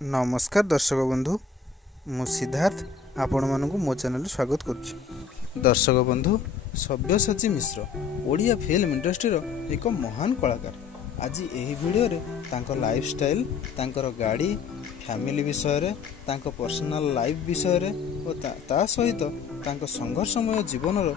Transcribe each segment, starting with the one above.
नमस्कार दर्शक बंधु मु सिद्धार्थ आपण मानू मो चैनल स्वागत करुच्ची। दर्शक बंधु सब्यसाची मिश्र ओडिया फिल्म इंडस्ट्री एक महान कलाकार आज यही वीडियो रे तांको लाइफस्टाइल तांकर गाड़ी फैमिली विषय रे तांको पर्सनल लाइफ विषय रे और ता सहित तांको संघर्षमय जीवन रो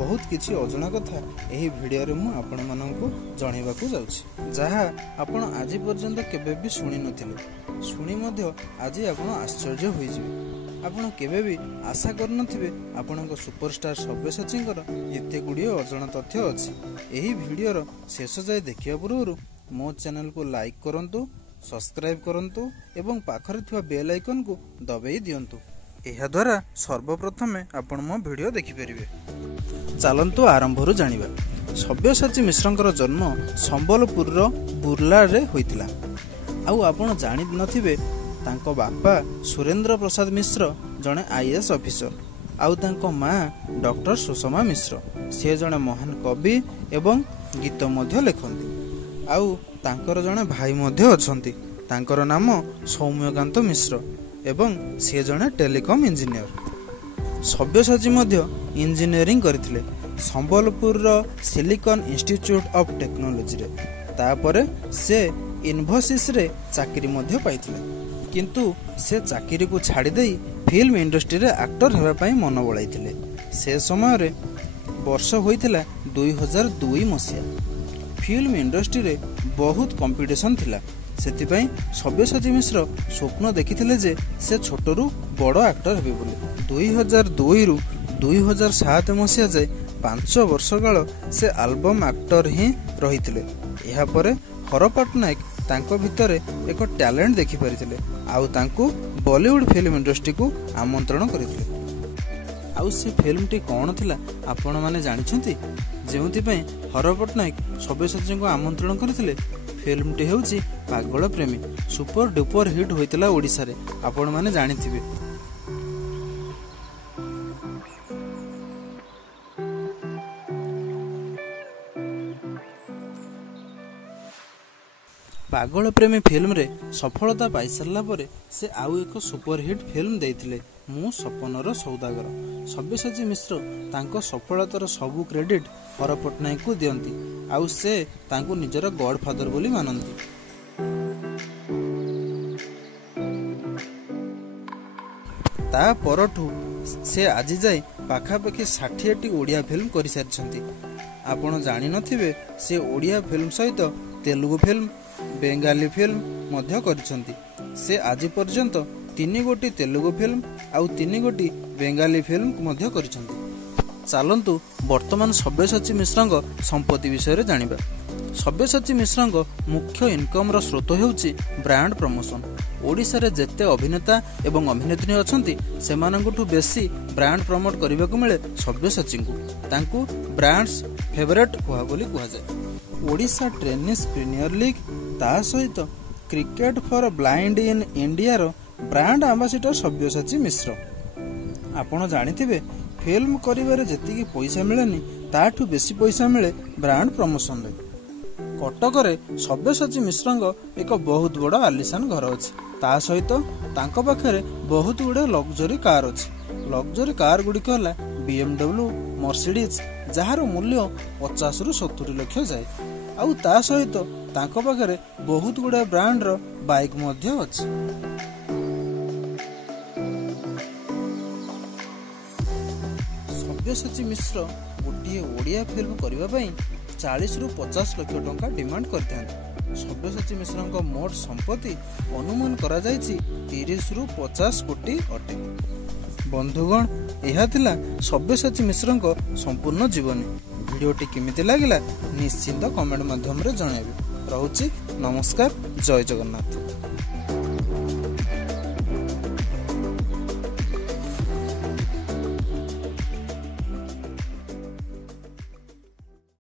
बहुत किसी अजଣା कथा यही वीडियो रे मु आपण माननकु जणैबाकू जाउछि जहा आपण आज पर्यंत केबे भी सुनि नथिले सुनि मध्य आज आपण आश्चर्य होई जिवे। आपण केबे भी आशा कर नथिबे आपणक सुपरस्टार सब्यसाचींकर एते गुडी अजଣା तथ्य अछि। यही वीडियो रो शेष जाय देखिया पूर्व मो चैनल को लाइक करंतु सब्सक्राइब करंतु एवं पाखरे थिबा बेल आइकन को दबाई दियंतु। एहा द्वारा सर्वप्रथम आपण मो वीडियो देखि परिबे। चलंतु आरंभरू जानिबा। सब्यसाची मिश्रंकर जन्म संबलपुर बुर्ला रे होइतिला। आउ आपण जानि नथिबे तांको बापा सुरेंद्र प्रसाद मिश्र जणे आईएएस ऑफिसर आउ तांको मां डॉक्टर सुषमा मिश्र से जणे महान कवि एवं गीत मध्य लेखन्ति। आउ तांकर जणे भाई मध्य अछंती तांकर नाम सौम्यकांत मिश्र एवं से जणे टेलीकॉम इंजीनियर। सब्यसाची मध्य इंजीनियरिंग करथिले Sambalpur silicon institute of technology रे। तापरे से इन्फोसिस रे चाकरी मध्य पाइथिले किंतु से चाकरी को छाड़ी देई फिल्म इंडस्ट्री रे एक्टर हेबा पई मन बळाइथिले। से समय रे वर्ष होइथिला 2002 मसिया। फिल्म इंडस्ट्री रे बहुत कंपटीशन थिला सेतिपई सब्यसाची मिश्र स्वप्न देखिथिले जे से छोटरू बड़ एक्टर हेबे बोली। 2002 रु 2007 मसिया जाय 5 वर्ष काल से एल्बम एक्टर ही रहिथिले। एहा परे हर पटनायक तांको भितरे एक टैलेंट देखि परिथिले आउ तांको बॉलीवुड फिल्म इंडस्ट्री को आमंत्रण करिथिले। आउ से फिल्म टी कोन थिला आपण माने जानिछंती जेउति पई हर पटनायक सब्यसाची को आमंत्रण करिथिले। फिल्म टी हेउची पागल प्रेमी सुपर डुपर हिट होइतिला ओडिसा रे आपण माने जानिथिबे। पागल प्रेमी फिल्म रे सफलता पाई सारला परे से आउ एक सुपर हिट फिल्म देइथिले मु सपनर सौदागर। सब्यसाची मिश्र तांको सफलतार सबु क्रेडिट हर पटनायक को दियंती आउ से तांको निजर गॉडफादर बोली मानंती। ता परठू से आज जाय पाखापाखि 60टी ओडिया फिल्म करि सारिछंती। आपण जानि नथिबे से ओडिया फिल्म सहित तेलुगु फिल्म बेंगाली फिल्म मध्य करिसंती। से आज पर्यंत 3 गोटी तेलुगु फिल्म आउ 3 गोटी बेंगाली फिल्म मध्य करिसंती। चलंतु वर्तमान सब्यसाची मिश्रंग संपत्ति विषय रे जानिबा। सब्यसाची मिश्रंग मुख्य इनकम रो स्रोत हेउची ब्रांड प्रमोशन। ओडिसा रे जेते अभिनेता एवं अभिनेत्री अछंती सेमानंगठु बेसी ब्रांड प्रमोट करिबाकू मिले सब्यसाची को तांकू ब्रांड्स फेवरेट कुहा बोली कुहा जाय। ओडिसा टेनिस प्रीमियर लीग ता सहित cricket for blind in India रो ब्रांड एम्बेसडर सब्यसाची मिश्र। आपण जानिथिबे फिल्म करिबारे जेतिकी पैसा मिलेनी ताठू बेसी पैसा मिले ब्रांड प्रमोशन रे। कटक रे सब्यसाची मिश्रंग एक बहुत बड़ा आलिशान घर अछि ता सहित तांको पाखरे बहुत गुडे लग्जरी कार अछि। लग्जरी कार गुडी कहला BMW मर्सिडीज जहार मूल्य 50 रु 70 लाख जाय आउ ता सहित तांको पाखरे बहुत गुडे ब्रांड रो बाइक मध्य अछि। सब्यसाची मिश्र गोटे ओडिया फिल्म करबा पई 40 रु 50 लाख टंका डिमांड करथान। सब्यसाची मिश्रंक मोट संपत्ति अनुमान करा जायछि 30 रु 50 कोटी अटे। बंधुगण यह थिला सब्यसाची मिश्रंक संपूर्ण जीवनी। वीडियोटी केमिति लागिला निश्चिंत कमेंट माध्यम रे जणाइबे। रहउछि नमस्कार जय जगन्नाथ।